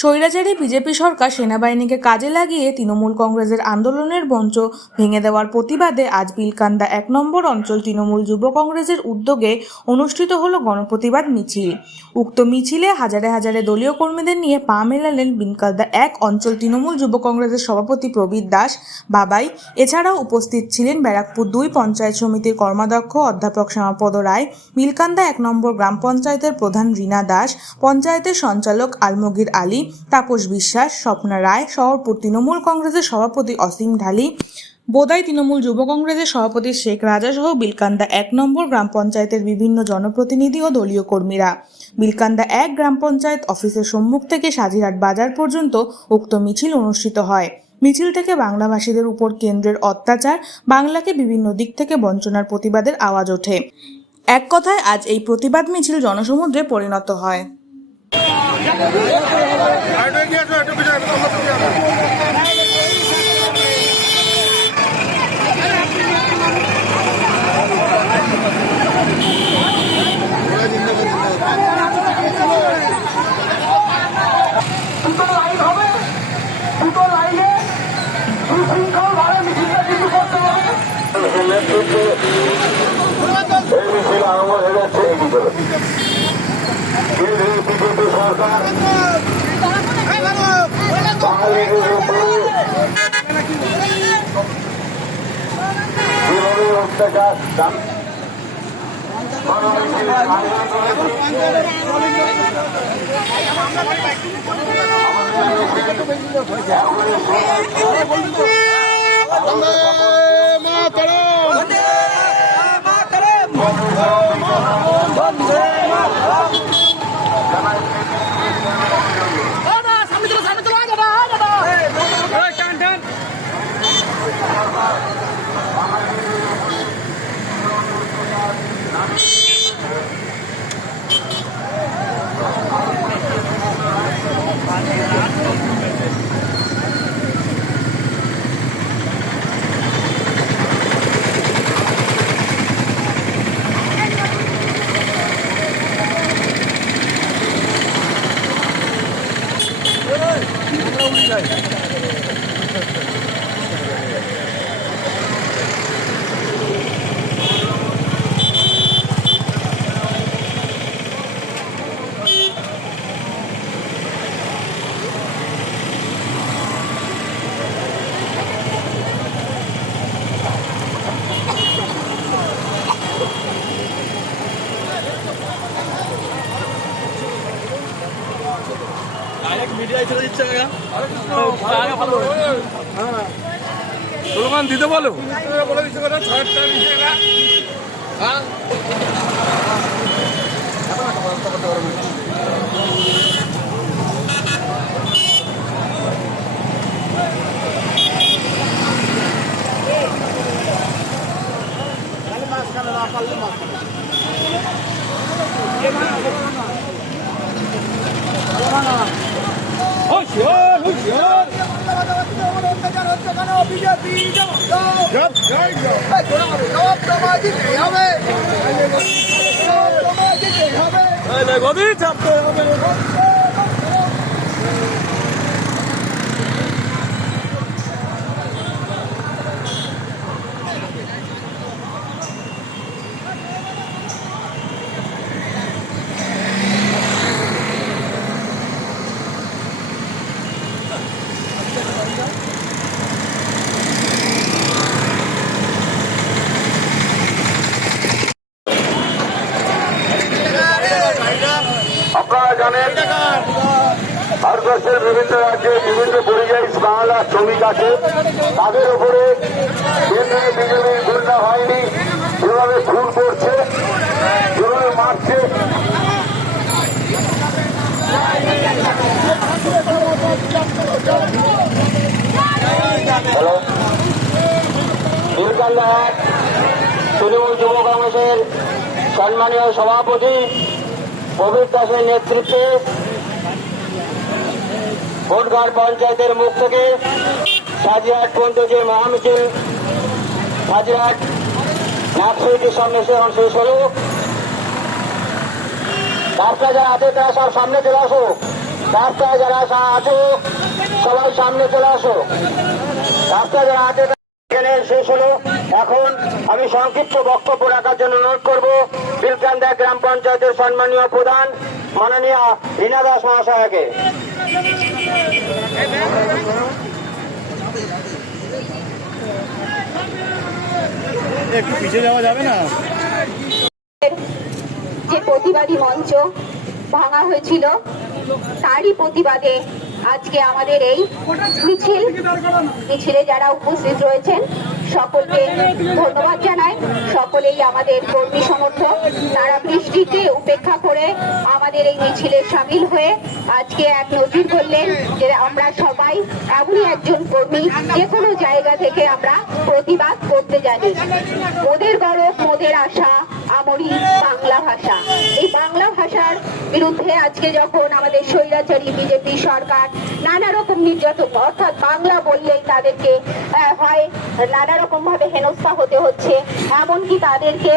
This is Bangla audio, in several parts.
স্বৈরাচারী বিজেপি সরকার সেনাবাহিনীকে কাজে লাগিয়ে তৃণমূল কংগ্রেসের আন্দোলনের মঞ্চ ভেঙে দেওয়ার প্রতিবাদে আজ বিলকান্দা এক নম্বর অঞ্চল তৃণমূল যুব কংগ্রেসের উদ্যোগে অনুষ্ঠিত হল গণপ্রতিবাদ মিছিল। উক্ত মিছিলে হাজারে হাজারে দলীয় কর্মীদের নিয়ে পা মেলালেন বিলকান্দা এক অঞ্চল তৃণমূল যুব কংগ্রেসের সভাপতি প্রবীর দাস বাবাই। এছাড়াও উপস্থিত ছিলেন ব্যারাকপুর দুই পঞ্চায়েত সমিতির কর্মাধ্যক্ষ অধ্যাপক শ্যামাপদ রায়, বিলকান্দা এক নম্বর গ্রাম পঞ্চায়েতের প্রধান রীনা দাস, পঞ্চায়েতের সঞ্চালক আলমগীর আলী তাপস বিশ্বাস, স্বপ্না রায়, শহরপুর তৃণমূল কংগ্রেসের সভাপতি অসীম ঢালি, বোদাই তৃণমূল যুব কংগ্রেসের সভাপতি শেখ রাজা সহ বিলকান্দা এক নম্বর গ্রাম পঞ্চায়েতের বিভিন্ন জনপ্রতিনিধি ও দলীয় কর্মীরা। বিলকান্দা এক গ্রাম পঞ্চায়েত অফিসের সম্মুখ থেকে সাজিরহাট বাজার পর্যন্ত উক্ত মিছিল অনুষ্ঠিত হয়। মিছিল থেকে বাংলাভাষীদের উপর কেন্দ্রের অত্যাচার, বাংলাকে বিভিন্ন দিক থেকে বঞ্চনার প্রতিবাদের আওয়াজ ওঠে। এক কথায়, আজ এই প্রতিবাদ মিছিল জনসমুদ্রে পরিণত হয়। মিছিল আরম্ভ হয়ে যাচ্ছে বিজেপি সরকার বাঙালিদের উপরে যেভাবে অত্যাচার চাল- গণমিছিল উড়ে করেছে, স্লোগান দিতে বলো। গভীর চাপতে হবে। আপনারা ভারতবর্ষের বিভিন্ন রাজ্যে বিভিন্ন পরিযায়ী বাংলা শ্রমিক আছে। তাদের উপরে কেন্দ্রীয় বিজেপির গুন্ডা হয়নি যেভাবে খুন করছে, যেভাবে মারছে তৃণমূল যুব কংগ্রেসের সম্মানীয় সভাপতি প্রবীর দাসের নেতৃত্বে ভোটঘাট পঞ্চায়েতের মুখ থেকে সাজিরহাট পর্যন্ত যে মহামিছিল সাজিরহাট নাকসইটির সামনে এসে এখন শেষ হলো। রাস্তা যারা আছে, তারা সব সামনে চলে আসো। রাস্তায় যারা সা- আছো, সবাই সামনে চলে আসো। রাস্তায় যারা আছে এখানে শেষ হলো। এখন আমি সংক্ষিপ্ত বক্তব্য রাখার জন্য অনুরোধ করব। বিলকান্দা গ্রাম পঞ্চায়েতের সম্মানীয় প্রধান, মাননীয় রীনা দাস মহাশয়কে। একটু পিছিয়ে যাওয়া যাবে না? যে প্রতিবাদী মঞ্চ ভাঙা হয়েছিল, তারই প্রতিবাদে আজকে আমাদের এই মিছিল। মিছিলে যারা উপস্থিত রয়েছেন সকলকে ধন্যবাদ জানাই। সকলেই আমাদের কর্মী সমর্থক, তারা বৃষ্টিতে উপেক্ষা করে আমাদের এই মিছিলে সামিল হয়ে আজকে এক নজির করলেন যে আমরা সবাই এমনই একজন কর্মী যে কোনো জায়গা থেকে আমরা প্রতিবাদ করতে জানি। ওদের গরব ওদের আশা আমরি বাংলা ভাষা। এই বাংলা ভাষার বিরুদ্ধে আজকে যখন আমাদের স্বৈরাচারী বিজেপি সরকার নানা রকম নির্যাতন, অর্থাৎ বাংলা বললেই তাদেরকে হয় নানা রকম ভাবে হেনস্থা হতে হচ্ছে, এমনকি তাদেরকে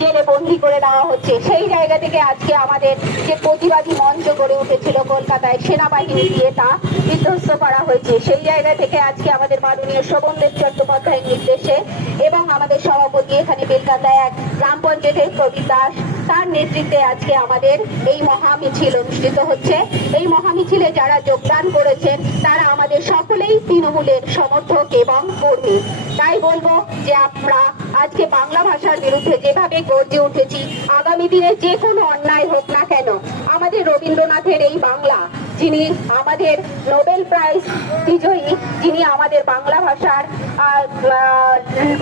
জেলে বন্দি করে দেওয়া হচ্ছে। সেই জায়গা থেকে আজকে আমাদের যে প্রতিবাদী মঞ্চ গড়ে উঠেছিল কলকাতায় সেনাবাহিনী দিয়ে তা বিধ্বস্ত করা হয়েছে। সেই জায়গা থেকে আজকে আমাদের মাননীয় শোভনদেব চট্টোপাধ্যায়ের নির্দেশে এবং আমাদের সভাপতি এখানে বেলকান্দায় এক গ্রাম পঞ্চায়েতের প্রদীপ দাস তার নেতৃত্বে আজকে আমাদের এই মহা মিছিল অনুষ্ঠিত হচ্ছে। এই মহা মিছিলে যারা যোগদান করেছেন, তারা আমাদের সকলেই তৃণমূলের সমর্থক এবং কর্মী। তাই বলব যে আমরা আজকে বাংলা ভাষার বিরুদ্ধে যেভাবে গর্জে উঠেছি, আগামী দিনে যে কোনো অন্যায় হোক না কেন আমাদের রবীন্দ্রনাথের এই বাংলা, যিনি আমাদের নোবেল প্রাইজ বিজয়ী, যিনি আমাদের বাংলা ভাষার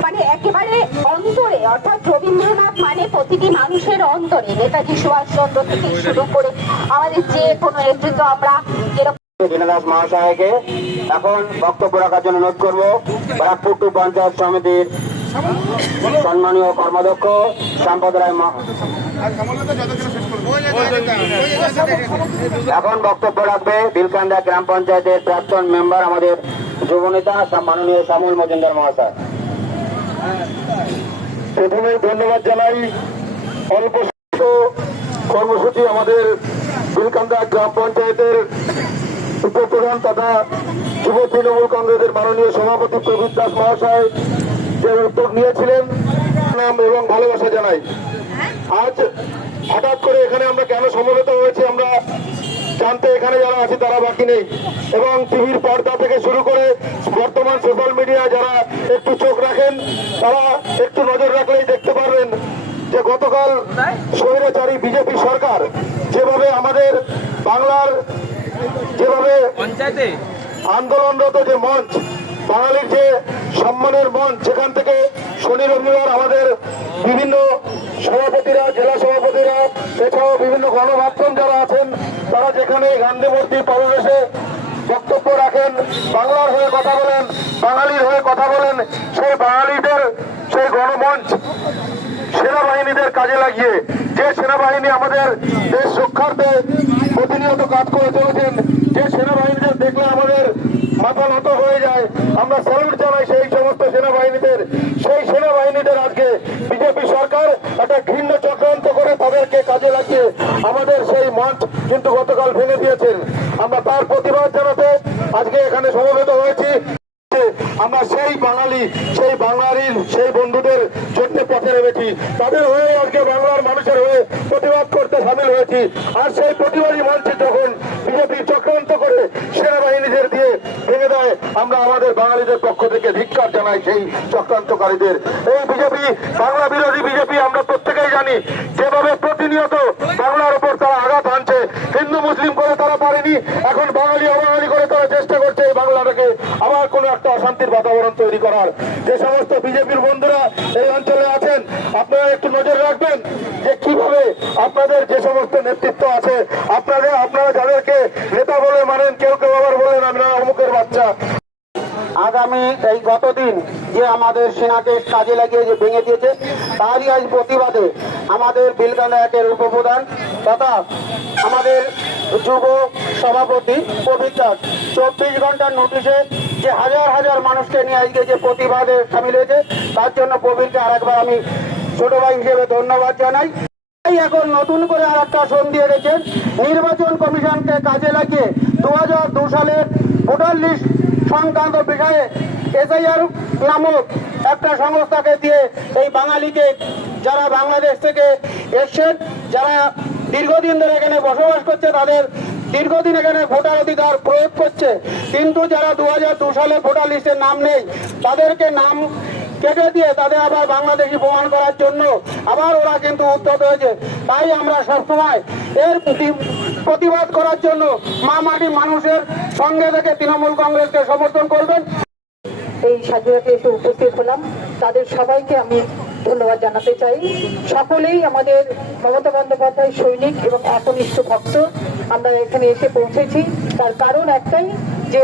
মানে একেবারে অন্তরে, অর্থাৎ রবীন্দ্রনাথ মানে প্রতিটি মানুষের অন্তরে, নেতাজি সুভাষচন্দ্র থেকে শুরু করে আমাদের যে কোনো নেতৃত্ব আমরা যেরকম রীনা দাস মহাশয়কে এখন বক্তব্য রাখার জন্য অনুরোধ করব। ব্যারাকপুর টু পঞ্চায়েত সমিতির সম্মানীয় কর্মাধ্যক্ষ সম্পদ রায় এখন বক্তব্য রাখবে বিলকান্দা গ্রাম পঞ্চায়েতের প্রাক্তন মেম্বার আমাদের যুবনেতা মাননীয় শ্যামল মজুমদার মহাশয়। প্রথমে ধন্যবাদ জানাই অল্প কর্মসূচি আমাদের বিলকান্দা গ্রাম পঞ্চায়েতের উপপ্রধান তথা যুব তৃণমূল কংগ্রেসের মাননীয় সভাপতি প্রবীর দাস মহাশয় যে উদ্যোগ নিয়েছিলেন নাম এবং ভালোবাসা জানাই। আজ হঠাৎ করে এখানে আমরা কেন সমবেত হয়েছি আমরা জানতে এখানে যারা আছে তারা বাকি নেই। এবং টিভির পর্দা থেকে শুরু করে বর্তমান সোশ্যাল মিডিয়া যারা একটু চোখ রাখেন তারা একটু নজর রাখলেই দেখতে পারবেন যে গতকাল স্বৈরাচারী বিজেপি সরকার যেভাবে আমাদের বাংলার যেভাবে আন্দোলনরত যে মঞ্চ বাঙালির যে সম্মানের মঞ্চ সেখান থেকে শনি রবিবার আমাদের বিভিন্ন সভাপতিরা, জেলা সভাপতিরা, এছাড়াও বিভিন্ন গণমাধ্যম যারা আছেন, তারা যেখানে গান্ধীমূর্তি পরিবেশে বক্তব্য রাখেন, বাংলার হয়ে কথা বলেন, বাঙালির হয়ে কথা বলেন, সেই বাঙালিদের, সেই গণমঞ্চ সেনাবাহিনীদের কাজে লাগিয়ে, যে সেনাবাহিনী আমাদের দেশ রক্ষার্থে প্রতিনিয়ত কাজ করে চলেছেন। যে সেনাবাহিনীদের দেখলে আমাদের মাথা নত হয়ে যায়। আমরা স্যালুট জানাই সেই সমস্ত সেনাবাহিনীদের। সেই সেনাবাহিনীদের আজকে বিজেপি সরকার একটা ঘৃণ্য চক্রান্ত করে তাদেরকে কাজে লাগিয়ে আমাদের সেই মাঠ কিন্তু গতকাল ভেঙে দিয়েছেন। আমরা তার প্রতিবাদ জানাতে আজকে এখানে সমবেত হয়েছি। আমরা সেই বাঙালি, সেই বাঙালির, সেই বন্ধুদের জন্য পথে নেমেছি। তাদের হয়ে আজকে বাংলার মানুষের হয়ে প্রতিবাদ করতে সামিল হয়েছি। আর সেই প্রতিবাদী মঞ্চে যখন বিজেপি চক্রান্ত করে, সেনাবাহিনীদের দিয়ে ভেঙে দেয়, আমরা আমাদের বাঙালিদের পক্ষ থেকে ধিক্কার জানাই সেই চক্রান্তকারীদের। এই বিজেপি, বাংলা বিরোধী বিজেপি আমরা প্রত্যেকেই জানি, যেভাবে প্রতিনিয়ত বাংলার উপর তারা আঘাত আনছে হিন্দু, মুসলিম করে তারা পারেনি, এখন বাঙালি অবাঙালি করে তারা চেষ্টা করছে এই বাংলাটাকে আবার কোনো একটা অশান্তির বাতাবরণ তৈরি করার। যে সমস্ত বিজেপির বন্ধুরা এই অঞ্চলে আছেন, আপনারা একটু নজর রাখবেন যে কীভাবে আপনাদের যে সমস্ত নেতৃত্ব আছে আপনাদের আপনারা যাদেরকে নেতা বলে মানেন, কেউ কেউ আবার বলেন আমরা অমুকের বাচ্চা। আগামী এই গতদিন যে আমাদের সেনাকে কাজে লাগিয়ে যে ভেঙে দিয়েছে, তারই আজ প্রতিবাদে আমাদের বিলকান্দা একের উপপ্রধান তথা আমাদের যুব সভাপতি দাস চব্বিশ ঘণ্টার নোটিশে যে হাজার হাজার মানুষকে নিয়ে আজকে যে প্রতিবাদে সামিল হয়েছে, তার জন্য প্রবীরকে আরেকবার আমি ছোট ভাই হিসেবে ধন্যবাদ জানাই। এখন নতুন করে আর একটা সন দিয়ে রেখেছেন নির্বাচন কমিশনকে কাজে লাগিয়ে দু হাজার দু সালের ভোটার লিস্ট সংক্রান্ত বিষয়ে এসআইআর নামক একটা সংস্থাকে দিয়ে এই বাঙালিকে যারা বাংলাদেশ থেকে এসছেন, যারা দীর্ঘদিন ধরে এখানে বসবাস করছে, তাদের দীর্ঘদিন এখানে ভোটার অধিকার প্রয়োগ করছে। কিন্তু যারা দু সালের ভোটার লিস্টের নাম নেই, তাদেরকে নাম কেটে দিয়ে তাদের আবার বাংলাদেশি প্রমাণ করার জন্য আবার ওরা কিন্তু উদ্যত হয়েছে। তাই আমরা সবসময় এর প্রতি- প্রতিবাদ করার জন্য মা মাটি মানুষের সঙ্গে থেকে তৃণমূল কংগ্রেসকে সমর্থন করবেন। এই স্বাধীনতাতে এসে উপস্থিত হলাম। তাদের সবাইকে আমি ধন্যবাদ জানাতে চাই। সকলেই আমাদের মমতা বন্দ্যোপাধ্যায় সৈনিক এবং একনিষ্ঠ ভক্ত। আমরা এখানে এসে পৌঁছেছি। তার কারণ একটাই যে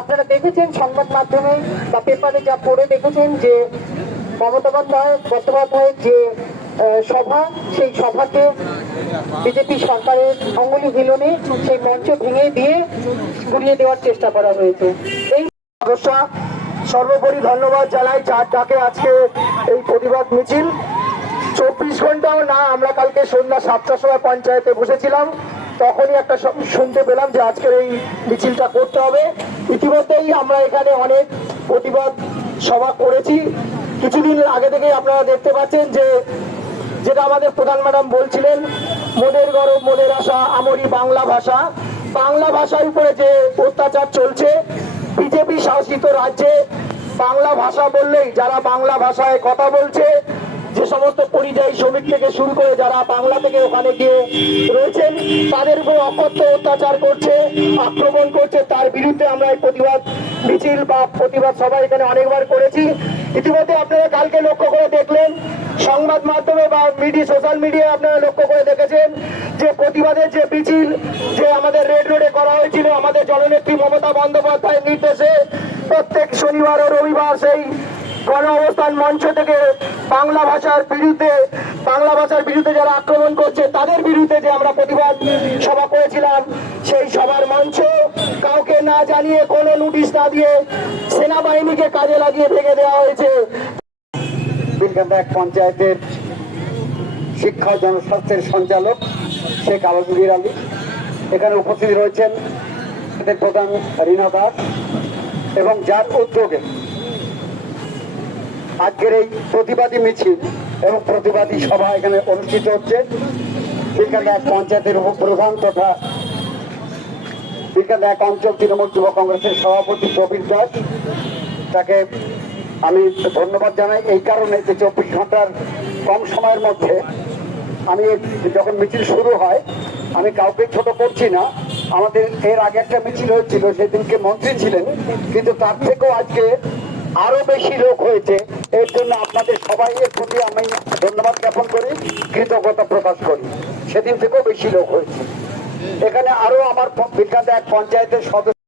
আপনারা দেখেছেন সংবাদ মাধ্যমে বা পেপারে যা পড়ে দেখেছেন যে মমতা বন্দ্যোপাধ্যায়, বন্দ্যোপাধ্যায়ের যে সভা, সেই সভাকে বিজেপি সরকারের অঙ্গুলি হিলনে সেই মঞ্চ ভেঙে দিয়ে গুড়িয়ে দেওয়ার চেষ্টা করা হয়েছে। এই সদস্য সর্বোপরি ধন্যবাদ জানাই যার ডাকে আজকে এই প্রতিবাদ মিছিল। চব্বিশ ঘন্টাও না, আমরা কালকে সন্ধ্যা সাতটার সময় পঞ্চায়েতে বসেছিলাম। তখনই একটা শুনতে পেলাম যে আজকের এই মিছিলটা করতে হবে। ইতিমধ্যেই আমরা এখানে অনেক প্রতিবাদ সভা করেছি। কিছুদিন আগে থেকেই আপনারা দেখতে পাচ্ছেন যে, যেটা আমাদের প্রধান ম্যাডাম বলছিলেন মোদের গরব মোদের আশা, আমরি বাংলা ভাষা। বাংলা ভাষার উপরে যে অত্যাচার চলছে, বিজেপি শাসিত রাজ্যে বাংলা ভাষা বললেই যারা বাংলা ভাষায় কথা বলছে যে সমস্ত পরিযায়ী শ্রমিক থেকে শুরু করে যারা বাংলা থেকে ওখানে গিয়ে রয়েছেন, তাদের উপর অকথ্য অত্যাচার করছে, আক্রমণ করছে। তার বিরুদ্ধে আমরা এই প্রতিবাদ মিছিল বা প্রতিবাদ সভা এখানে অনেকবার করেছি। ইতিমধ্যে আপনারা কালকে লক্ষ্য করে দেখলেন, সংবাদ মাধ্যমে বা মিডিয়া সোশ্যাল মিডিয়ায় আপনারা লক্ষ্য করে দেখেছেন যে প্রতিবাদের যে মিছিল যে আমাদের রেড রোডে করা হয়েছিল, আমাদের জননেত্রী মমতা বন্দ্যোপাধ্যায়ের নির্দেশে প্রত্যেক শনিবার ও রবিবার সেই গণ অবস্থান মঞ্চ থেকে বাংলা ভাষার বিরুদ্ধে, বাংলা ভাষার বিরুদ্ধে যারা আক্রমণ করছে, তাদের বিরুদ্ধে যে আমরা প্রতিবাদ সভা করেছিলাম, সেই সভার মঞ্চ কাউকে না জানিয়ে, কোনো নোটিশ না দিয়ে সেনাবাহিনীকে কাজে লাগিয়ে ভেঙে দেওয়া হয়েছে। এক পঞ্চায়েতের শিক্ষা জনস্বাস্থ্যের সঞ্চালক শেখ আলমগীর আলী। এখানে উপস্থিত রয়েছেন প্রধান রীনা দাস এবং যার উদ্যোগে আজকের এই প্রতিবাদী মিছিল এবং প্রতিবাদী সভা এখানে অনুষ্ঠিত হচ্ছে। এক পঞ্চায়েতের উপপ্রধান তথা এক অঞ্চল তৃণমূল যুব কংগ্রেসের সভাপতি প্রবীর দাস তাকে আমি ধন্যবাদ জানাই। এই কারণে যে চব্বিশ ঘণ্টার কম সময়ের মধ্যে আমি যখন মিছিল শুরু হয়, আমি কাউকে ছোট করছি না। আমাদের এর আগে একটা মিছিল হয়েছিল, সেদিনকে মন্ত্রী ছিলেন, কিন্তু তার থেকেও আজকে আরও বেশি লোক হয়েছে। এর জন্য আপনাদের সবাই এর প্রতি আমি ধন্যবাদ জ্ঞাপন করি, কৃতজ্ঞতা প্রকাশ করি। সেদিন থেকেও বেশি লোক হয়েছে। এখানে আরও আমার বিখ্যাত এক পঞ্চায়েতের সদস্য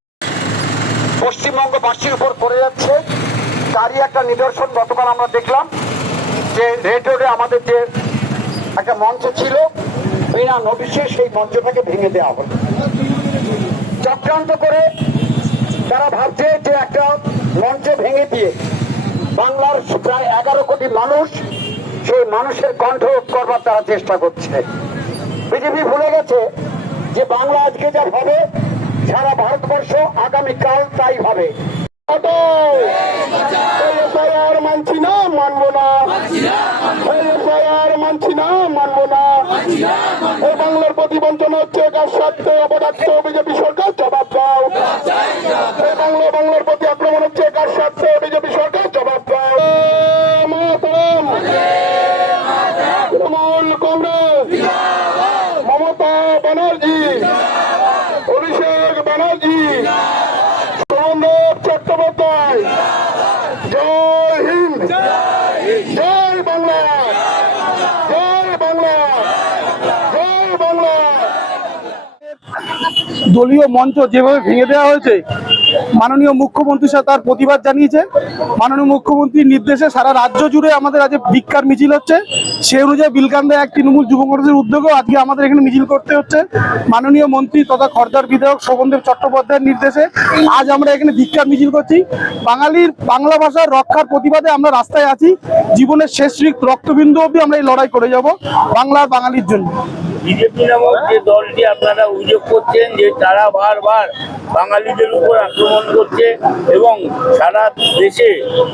পশ্চিমবঙ্গবাসীর উপর পড়ে যাচ্ছে। তারই একটা নিদর্শন গতকাল আমরা দেখলাম যে রেড রোডে আমাদের যে একটা মঞ্চ ছিল, বিনা নোটিশে সেই মঞ্চটাকে ভেঙে দেওয়া হলো। চক্রান্ত করে তারা ভাবছে যে একটা মঞ্চ ভেঙে দিয়ে বাংলার প্রায় এগারো কোটি মানুষ সেই মানুষের কণ্ঠ করবার তারা চেষ্টা করছে। বিজেপি ভুলে গেছে যে বাংলা আজকে যা হবে, সারা ভারতবর্ষ আগামীকাল তাই হবে এফআইআর মানছি মানছি না, মানবো না। বাংলার প্রতি বঞ্চনা হচ্ছে কার স্বার্থে অপদার্থ বিজেপি সরকার, জবাব দাও। এই বাংলা, বাংলার প্রতি আক্রমণ হচ্ছে কার স্বার্থে বিজেপি সরকার, জবাব দাও। মাতরম দলীয় মঞ্চ যেভাবে ভেঙে দেওয়া হয়েছে, মাননীয় মুখ্যমন্ত্রী সাথে তার প্রতিবাদ জানিয়েছে। মাননীয় মুখ্যমন্ত্রীর নির্দেশে সারা রাজ্য জুড়ে আমাদের আজ ভিক্ষার মিছিল হচ্ছে। সেই অনুযায়ী বিলকান্দা এক তৃণমূল যুব কংগ্রেসের উদ্যোগেও আজকে আমাদের এখানে মিছিল করতে হচ্ছে। মাননীয় মন্ত্রী তথা খর্দার বিধায়ক শোভনদেব চট্টোপাধ্যায়ের নির্দেশে আজ আমরা এখানে ভিক্ষার মিছিল করছি। বাঙালির বাংলা ভাষার রক্ষার প্রতিবাদে আমরা রাস্তায় আছি। জীবনের শেষ রক্তবিন্দু অবধি আমরা এই লড়াই করে যাব, বাংলার বাঙালির জন্য। বিজেপি নামক যে দলটি আপনারা অভিযোগ করছেন যে তারা বারবার বাঙালিদের উপর আক্রমণ করছে এবং সারা দেশে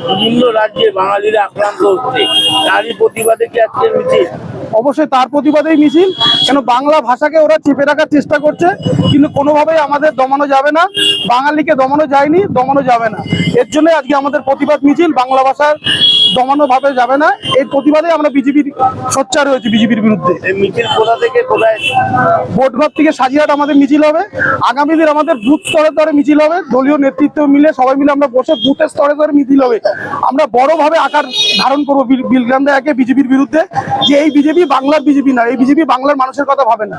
বিভিন্ন রাজ্যে বাঙালিরা আক্রান্ত হচ্ছে, তারই প্রতিবাদে কি আজকে মিছিল? অবশ্যই তার প্রতিবাদেই মিছিল কেন বাংলা ভাষাকে ওরা চেপে রাখার চেষ্টা করছে কিন্তু কোনোভাবেই আমাদের দমানো যাবে না বাঙালিকে দমানো যায়নি দমানো যাবে না। এর জন্য আজকে আমাদের প্রতিবাদ মিছিল বাংলা ভাষার দমানো ভাবে যাবে না এই প্রতিবাদে আমরা বিজেপির সোচ্চার হয়েছি বিজেপির বিরুদ্ধে। মিছিল কোথা থেকে কোথায়? ভোটঘর থেকে সাজিয়াট আমাদের মিছিল হবে আগামী দিন আমাদের বুথ স্তরে স্তরে মিছিল হবে দলীয় নেতৃত্ব মিলে সবাই মিলে আমরা বসে বুথের স্তরে স্তরে মিছিল হবে। আমরা বড়ভাবে আকার ধারণ করব বিল- বিলগ্রামদা একে বিজেপির বিরুদ্ধে যে এই বিজেপি বাংলার বিজেপি না এই বিজেপি বাংলার মানুষের কথা ভাবে না।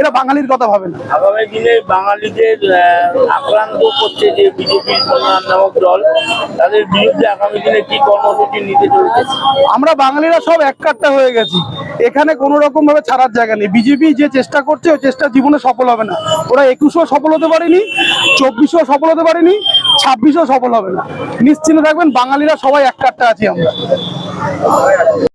এরা বাঙালির কথা ভাবে না। আগামী দিনে বাঙালিদের আক্রান্ত করছে যে বিজেপি নামক দল তাদের বিরুদ্ধে আগামী দিনে কি কর্মসূচি নিতে চলেছে? আমরা বাঙালিরা সব এক কাট্টা হয়ে গেছি। এখানে কোনো রকম ভাবে ছাড়ার জায়গা নেই। বিজেপি যে চেষ্টা করছে ওই চেষ্টা জীবনে সফল হবে না। ওরা একুশও সফল হতে পারেনি চব্বিশও সফল হতে পারেনি ছাব্বিশও সফল হবে না। নিশ্চিন্ত থাকবেন বাঙালিরা সবাই এক কাট্টা আছি আমরা।